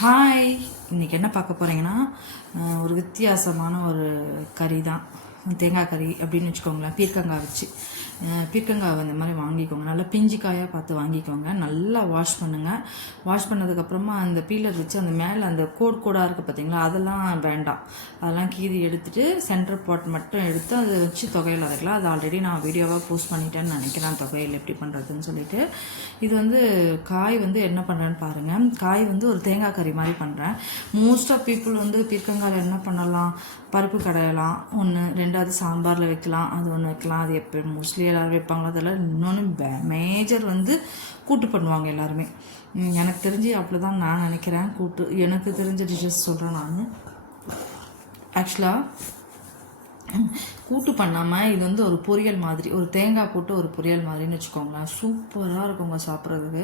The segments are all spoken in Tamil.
ஹாய் இன்றைக்கி என்ன பார்க்க போகிறீங்கன்னா ஒரு வித்தியாசமான ஒரு கறி தான். தேங்காய் கறி அப்படின்னு வச்சுக்கோங்களேன். பீர்க்கங்காய் வச்சு. பீர்க்கங்காய் அந்த மாதிரி வாங்கிக்கோங்க. நல்லா பிஞ்சு காயாக பார்த்து வாங்கிக்கோங்க. நல்லா வாஷ் பண்ணுங்கள் வாஷ் பண்ணதுக்கப்புறமா அந்த பீலர் வச்சு அந்த மேலே அந்த கோட் கோடாக இருக்குது பார்த்தீங்களா? அதெல்லாம் வேண்டாம். அதெல்லாம் கீறி எடுத்துட்டு சென்டர் பாட் மட்டும் எடுத்து அதை வச்சு தொகையில் அரைக்கலாம். அது ஆல்ரெடி நான் வீடியோவாக போஸ்ட் பண்ணிட்டேன்னு நினைக்கிறேன். தொகையில் எப்படி பண்ணுறதுன்னு சொல்லிட்டு. இது வந்து காய் வந்து என்ன பண்ணுறேன்னு பாருங்கள் காய் வந்து ஒரு தேங்காய் கறி மாதிரி பண்ணுறேன் மோஸ்ட் ஆஃப் பீப்புள் வந்து பீர்க்கங்காயில் என்ன பண்ணலாம்? பருப்பு கடையலாம். ஒன்று ரெண்டு ரெண்டாவது சாம்பாரில் வைக்கலாம் அது ஒன்று வைக்கலாம் அது எப்போ மோஸ்ட்லி எல்லோரும் வைப்பாங்களோ அதெல்லாம் இன்னொன்று மேஜர் வந்து கூட்டு பண்ணுவாங்க எல்லாருமே. எனக்கு தெரிஞ்சு அப்படி தான் நான் நினைக்கிறேன் கூட்டு. எனக்கு தெரிஞ்ச டிஷ்ஷஸ் சொல்கிறேன் நான். ஆக்சுவலாக கூட்டு பண்ணாமல் இது வந்து ஒரு பொரியல் மாதிரி ஒரு தேங்காய் போட்டு ஒரு பொரியல் மாதிரின்னு வச்சுக்கோங்களேன். சூப்பராக இருக்குங்க சாப்பிட்றதுக்கு.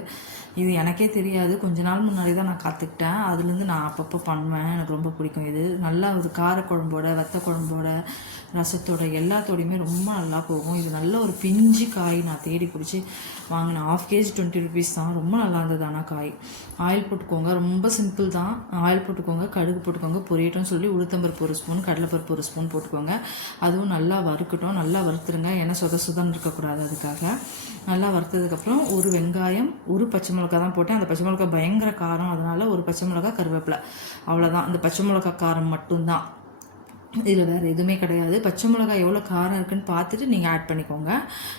இது எனக்கே தெரியாது. கொஞ்ச நாள் முன்னாடி தான் நான் கற்றுக்கிட்டேன் அதுலேருந்து நான் அப்பப்போ பண்ணுவேன். எனக்கு ரொம்ப பிடிக்கும் இது. நல்லா ஒரு கார குழம்போட வத்த குழம்போட ரசத்தோட எல்லாத்தோடையுமே ரொம்ப நல்லா போகும். இது நல்ல ஒரு பிஞ்சு காய் நான் தேடி பிடிச்சி வாங்கினேன். ஆஃப் கேஜி டுவெண்ட்டி ருபீஸ் தான். ரொம்ப நல்லா இருந்தது ஆனால் காய். ஆயில் போட்டுக்கோங்க. ரொம்ப சிம்பிள் தான். ஆயில் போட்டுக்கோங்க. கடுகு போட்டுக்கோங்க. பொரியட்டும் சொல்லி உளுத்தம்பருப்பு ஒரு ஸ்பூன் கடலைப்பருப்பு ஒரு ஸ்பூன் போட்டுக்கோங்க. அதுவும் நல்லா வறுக்கட்டும் நல்லா வறுத்துருங்க. ஏன்னா சொத சுதம் இருக்கக்கூடாது அதுக்காக. நல்லா வறுத்ததுக்கப்புறம் ஒரு வெங்காயம் ஒரு பச்சை மிளகா தான் போட்டேன். அந்த பச்சை மிளகா பயங்கர காரம். அதனால ஒரு பச்சை மிளகா கருவேப்பிலை. அவ்வளோதான் அந்த பச்சை மிளகா காரம் மட்டும்தான். இதில் வேறு எதுவுமே கிடையாது. பச்சை மிளகாய் எவ்வளோ காரம் இருக்குன்னு பார்த்துட்டு நீங்கள் ஆட் பண்ணிக்கோங்க.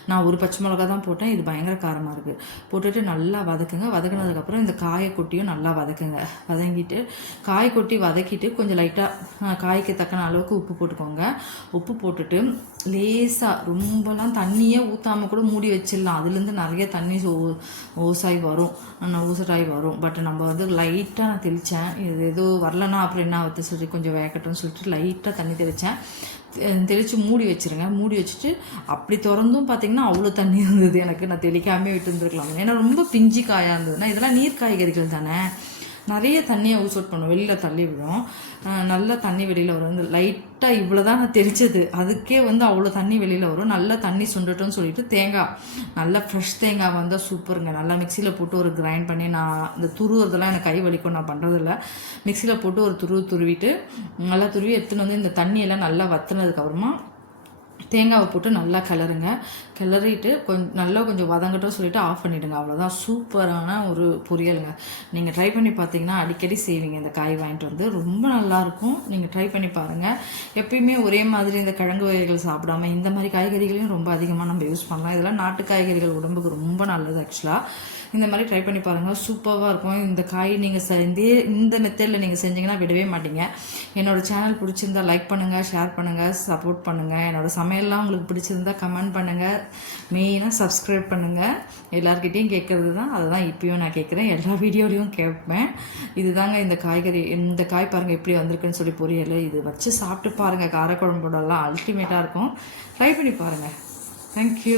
நான் ஒரு பச்சை மிளகா தான் போட்டேன். இது பயங்கர காரமாக இருக்குது போட்டுட்டு நல்லா வதக்குங்க. வதக்குனதுக்கப்புறம் இந்த காயை கொட்டியும் நல்லா வதக்குங்க. வதங்கிட்டு காய் கொட்டி வதக்கிட்டு கொஞ்சம் லைட்டாக காய்க்கு தக்கன அளவுக்கு உப்பு போட்டுக்கோங்க. உப்பு போட்டுட்டு லேசாக ரொம்பலாம் தண்ணியே ஊற்றாமல் கூட மூடி வச்சிடலாம். அதுலேருந்து நிறைய தண்ணி ஓ ஓசாய் வரும். ஊசட்டாய் வரும். பட் நம்ம வந்து லைட்டாக நான் தெளித்தேன் இது எதுவும் வரலன்னா அப்புறம் என்ன ஆகுது சொல்லி கொஞ்சம் வேகட்டும்னு சொல்லிட்டு லைட்டாக தண்ணி தெளித்தேன் தெளித்து மூடி வச்சிருங்க. மூடி வச்சுட்டு அப்படி திறந்தும் பார்த்தீங்கன்னா அவ்வளோ தண்ணி இருந்தது எனக்கு. நான் தெளிக்காமே விட்டு இருந்துருக்கலாம் ஏன்னா ரொம்ப பிஞ்சு காயாக இருந்ததுன்னா இதெல்லாம் நீர் காய்கறிகள் தானே. நிறைய தண்ணியை ஊஸ் அவுட் பண்ணும் வெளியில் தள்ளி விடும் நல்லா தண்ணி வெளியில் வரும். இந்த லைட்டாக இவ்வளோ தான் நான் தெரிச்சது அதுக்கே வந்து அவ்வளோ தண்ணி வெளியில் வரும். நல்லா தண்ணி சுண்டட்டும்னு சொல்லிட்டு தேங்காய் நல்லா ஃப்ரெஷ் தேங்காய் வந்தால் சூப்பருங்க நல்லா மிக்சியில் போட்டு ஒரு கிரைண்ட் பண்ணி நான் இந்த துருவுறதெல்லாம் எனக்கு கை வலிக்கும். நான் பண்ணுறதில்ல மிக்சியில் போட்டு ஒரு துருவு துருவிட்டு நல்லா துருவி எடுத்துன்னு வந்து இந்த தண்ணியெல்லாம் நல்லா வத்துனதுக்கப்புறமா தேங்காவை போட்டு நல்லா கிளறுங்க. கிளறிட்டு கொஞ்சம் நல்லா கொஞ்சம் வதங்கட்டும் சொல்லிட்டு ஆஃப் பண்ணிவிடுங்க அவ்வளோதான் சூப்பரான ஒரு பொரியலுங்க. நீங்கள் ட்ரை பண்ணி பார்த்தீங்கன்னா அடிக்கடி செய்வீங்க. இந்த காய் வாங்கிட்டு வந்து ரொம்ப நல்லாயிருக்கும் நீங்கள் ட்ரை பண்ணி பாருங்கள் எப்பயுமே ஒரே மாதிரி இந்த கிழங்கு வகைகள் சாப்பிடாம இந்த மாதிரி காய்கறிகளையும் ரொம்ப அதிகமாக நம்ம யூஸ் பண்ணலாம். இதெல்லாம் நாட்டு காய்கறிகள் உடம்புக்கு ரொம்ப நல்லது ஆக்சுவலாக இந்த மாதிரி ட்ரை பண்ணி பாருங்கள் சூப்பராக இருக்கும். இந்த காய் நீங்கள் செஞ்சே இந்த மெத்தடில் நீங்கள் செஞ்சீங்கன்னா விடவே மாட்டீங்க. என்னோட சேனல் பிடிச்சிருந்தா லைக் பண்ணுங்கள் ஷேர் பண்ணுங்கள் சப்போர்ட் பண்ணுங்கள் என்னோட சமையல்லாம் உங்களுக்கு பிடிச்சிருந்தா கமெண்ட் பண்ணுங்கள் மெயினாக சப்ஸ்கிரைப் பண்ணுங்கள் எல்லாருக்கிட்டேயும் கேட்குறது தான். அதை தான் நான் கேட்குறேன். எல்லா வீடியோலையும் கேட்பேன். இதுதாங்க இந்த காய்கறி இந்த காய் பாருங்கள் எப்படி வந்திருக்குன்னு சொல்லி பொரியல். இது வச்சு சாப்பிட்டு பாருங்கள் காரக்குழம்போடலாம். அல்டிமேட்டாக இருக்கும். ட்ரை பண்ணி பாருங்கள் தேங்க்யூ